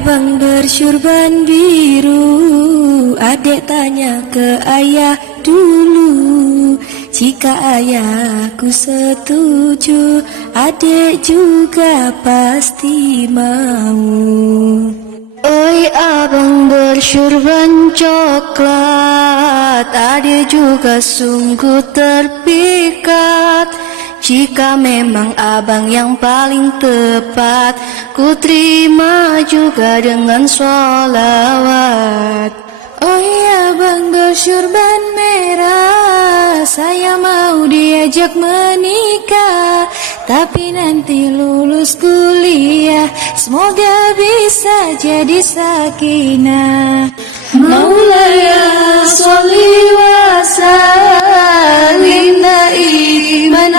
abang bersyurban biru, adik tanya ke ayah dulu. Jika ayahku setuju, adik juga pasti mau. Oi abang bersyurban coklat, adik juga sungguh terpikat. Jika memang abang yang paling tepat, ku terima juga dengan sholawat. Oi abang bersyurban merah, saya mau diajak menikah, tapi nanti lulus kuliah, semoga bisa jadi sakinah. Maulaya sholli wa sallim daiman